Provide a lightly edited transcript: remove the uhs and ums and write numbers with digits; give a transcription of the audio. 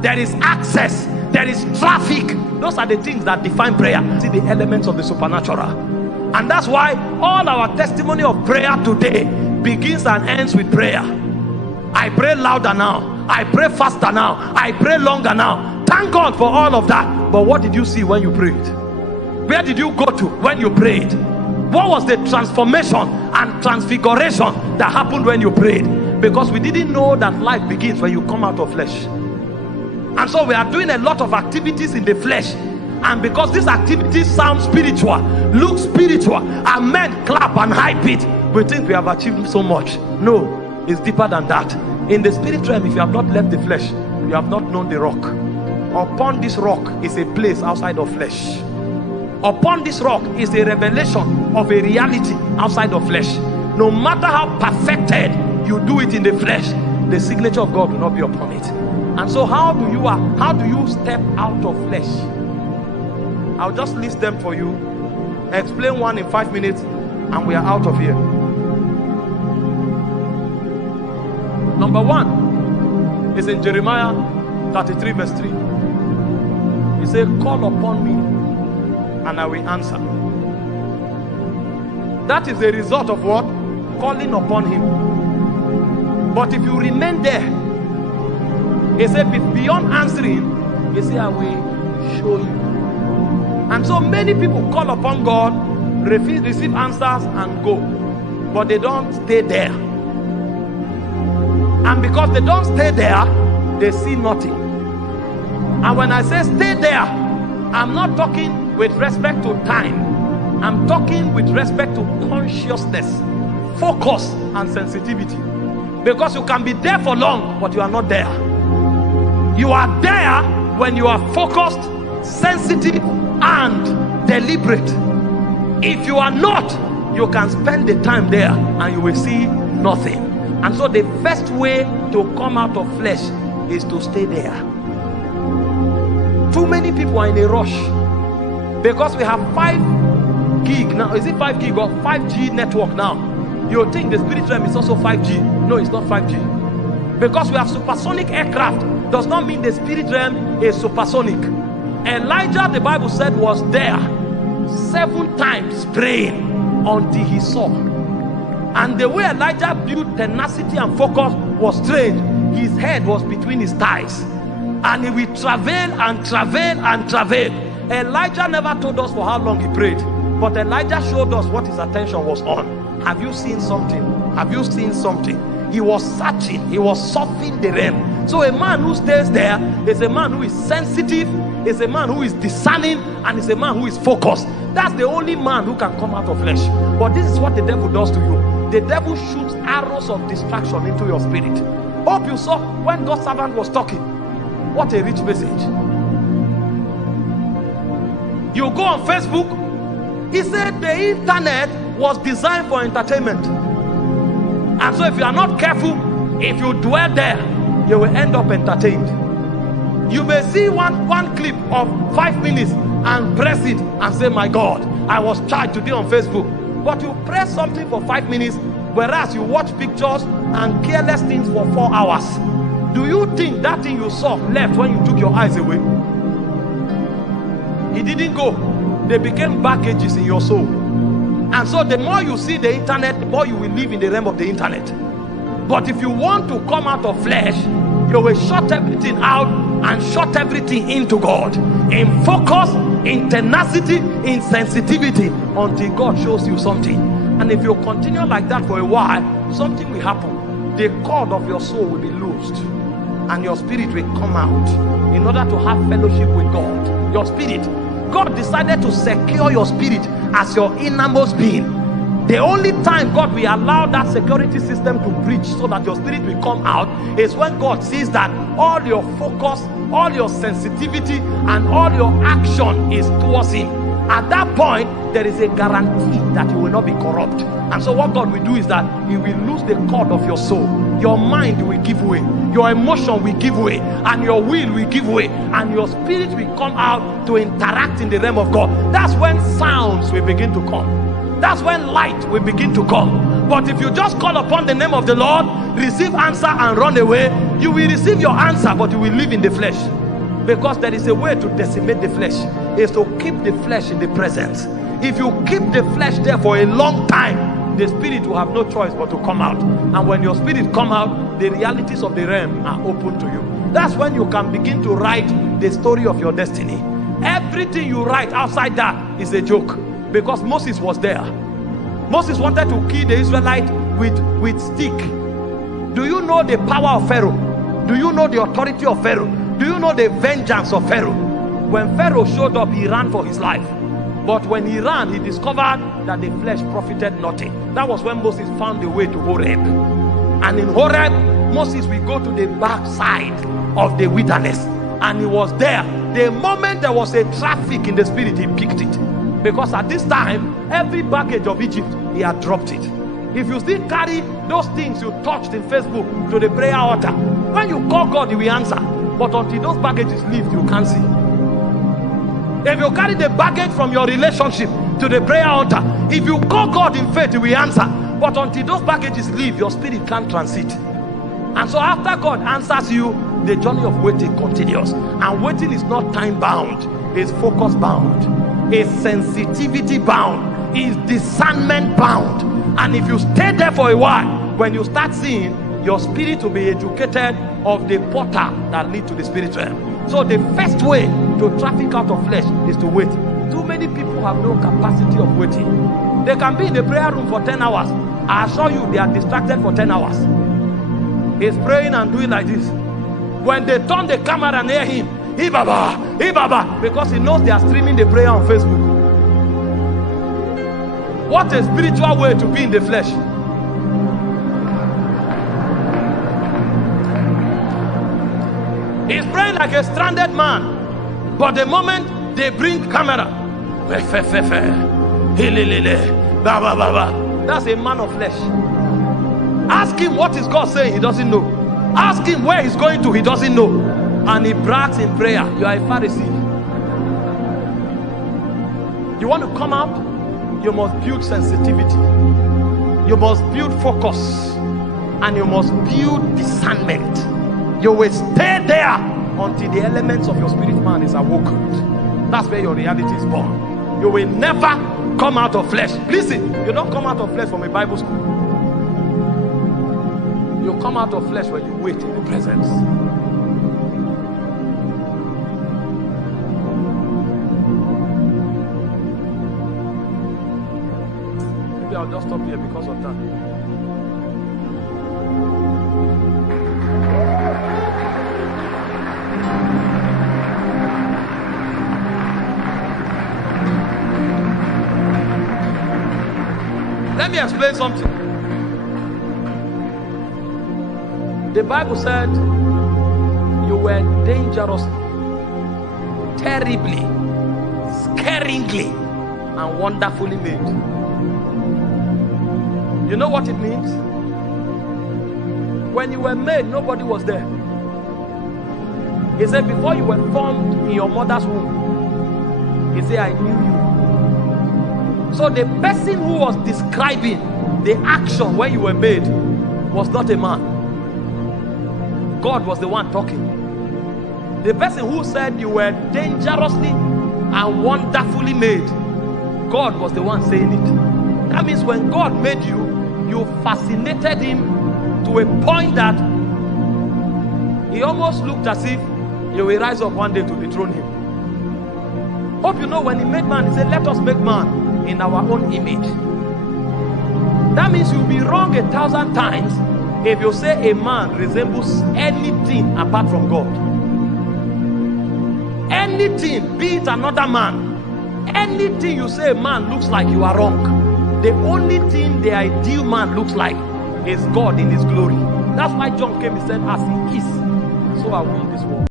there is access, there is traffic. Those are the things that define prayer. See the elements of the supernatural. And that's why all our testimony of prayer today begins and ends with prayer. I pray louder now, I pray faster now, I pray longer now. Thank God for all of that. But what did you see when you prayed? Where did you go to when you prayed? What was the transformation and transfiguration that happened when you prayed? Because we didn't know that life begins when you come out of flesh. And so we are doing a lot of activities in the flesh, and because these activities sound spiritual, look spiritual, and men clap and hype it, we think we have achieved so much. No, it's deeper than that. In the spirit realm, if you have not left the flesh, you have not known the rock. Upon this rock is a place outside of flesh. Upon this rock is a revelation of a reality outside of flesh. No matter how perfected you do it in the flesh, the signature of God will not be upon it. And so how do you step out of flesh? I'll just list them for you, explain one in 5 minutes, and we are out of here. Number one is in Jeremiah 33 verse 3. He said, call upon me and I will answer. That is the result of what? Calling upon him. But if you remain there, he said, beyond answering, he said, I will show you. And so many people call upon God, receive answers and go, but they don't stay there. And because they don't stay there, they see nothing. And when I say stay there, I'm not talking with respect to time. I'm talking with respect to consciousness, focus and sensitivity. Because you can be there for long, but you are not there. You are there when you are focused, sensitive and deliberate. If you are not, you can spend the time there and you will see nothing. And so the first way to come out of flesh is to stay there. Too many people are in a rush because we have 5 gig now. Is it 5 gig or 5G network now? You think the spirit realm is also 5G. No, it's not 5G. Because we have supersonic aircraft does not mean the spirit realm is supersonic. Elijah, the Bible said, was there 7 times praying until he saw. And the way Elijah built tenacity and focus was strange. His head was between his thighs, and he will travail and travail and travail. Elijah never told us for how long he prayed, but Elijah showed us what his attention was on. Have you seen something? Have you seen something? He was searching, he was surfing the realm. So a man who stays there is a man who is sensitive, is a man who is discerning, and is a man who is focused. That's the only man who can come out of flesh. But this is what the devil does to you. The devil shoots arrows of distraction into your spirit. Hope you saw when God's servant was talking. What a rich message. You go on Facebook, he said the internet was designed for entertainment. And so if you are not careful, if you dwell there, you will end up entertained. You may see one clip of 5 minutes and press it and say, my God, I was charged today on Facebook. But you press something for 5 minutes, whereas you watch pictures and careless things for 4 hours. Do you think that thing you saw left when you took your eyes away? It didn't go. They became baggages in your soul. And so the more you see the internet, the more you will live in the realm of the internet. But if you want to come out of flesh, you will shut everything out and shut everything into God. In focus, in tenacity, in sensitivity, until God shows you something. And if you continue like that for a while, something will happen. The cord of your soul will be loosed, and your spirit will come out in order to have fellowship with God. Your spirit. God decided to secure your spirit as your innermost being. The only time God will allow that security system to breach so that your spirit will come out is when God sees that all your focus, all your sensitivity, and all your action is towards him. At that point, there is a guarantee that you will not be corrupt. And so what God will do is that he will lose the cord of your soul. Your mind will give way, your emotion will give way, and your will will give way, and your spirit will come out to interact in the realm of God. That's when sounds will begin to come. That's when light will begin to come. But if you just call upon the name of the Lord, receive answer and run away. You will receive your answer, but you will live in the flesh. Because there is a way to decimate the flesh, is to keep the flesh in the presence. If you keep the flesh there for a long time, the spirit will have no choice but to come out. And when your spirit come out, the realities of the realm are open to you. That's when you can begin to write the story of your destiny. Everything you write outside that is a joke, because Moses was there. Moses wanted to kill the Israelite with stick. Do you know the power of Pharaoh? Do you know the authority of Pharaoh? Do you know the vengeance of Pharaoh? When Pharaoh showed up, he ran for his life. But when he ran, he discovered that the flesh profited nothing. That was when Moses found the way to Horeb. And in Horeb, Moses will go to the backside of the wilderness. And he was there. The moment there was a traffic in the spirit, he picked it. Because at this time, every baggage of Egypt, he had dropped it. If you still carry those things you touched in Facebook to the prayer altar, when you call God, he will answer. But until those baggages leave, you can't see. If you carry the baggage from your relationship to the prayer altar, if you call God in faith, he will answer. But until those baggages leave, your spirit can't transit. And so after God answers you, the journey of waiting continues. And waiting is not time bound, it's focus bound, it's sensitivity bound, it's discernment bound. And if you stay there for a while, when you start seeing, your spirit will be educated of the portal that lead to the spirit realm. So the first way to traffic out of flesh is to wait. Too many people have no capacity of waiting. They can be in the prayer room for 10 hours. I assure you, they are distracted for 10 hours. He's praying and doing like this. When they turn the camera and hear him, Ibaba, Ibaba, because he knows they are streaming the prayer on Facebook. What a spiritual way to be in the flesh. He's praying like a stranded man. But the moment they bring camera, that's a man of flesh. Ask him what is God saying, he doesn't know. Ask him where he's going to, he doesn't know. And he brags in prayer. You are a Pharisee. You want to come out? You must build sensitivity. You must build focus. And you must build discernment. You will stay there until the elements of your spirit man is awoken. That's where your reality is born. You will never come out of flesh. Listen, you don't come out of flesh from a Bible school. You come out of flesh when you wait in the presence. Maybe I'll just stop here because of that. Let me explain something. The Bible said you were dangerously, terribly, scaringly, and wonderfully made. You know what it means? When you were made, nobody was there. He said, before you were formed in your mother's womb, he said, I knew you. So the person who was describing the action when you were made was not a man. God was the one talking. The person who said you were dangerously and wonderfully made, God was the one saying it. That means when God made you, you fascinated him to a point that he almost looked as if you will rise up one day to dethrone him. Hope you know when he made man, he said, let us make man in our own image. That means you'll be wrong 1,000 times if you say a man resembles anything apart from God. Anything, be it another man, anything you say a man looks like, you are wrong. The only thing the ideal man looks like is God in his glory. That's why John came and said, as he is, so are we in this world.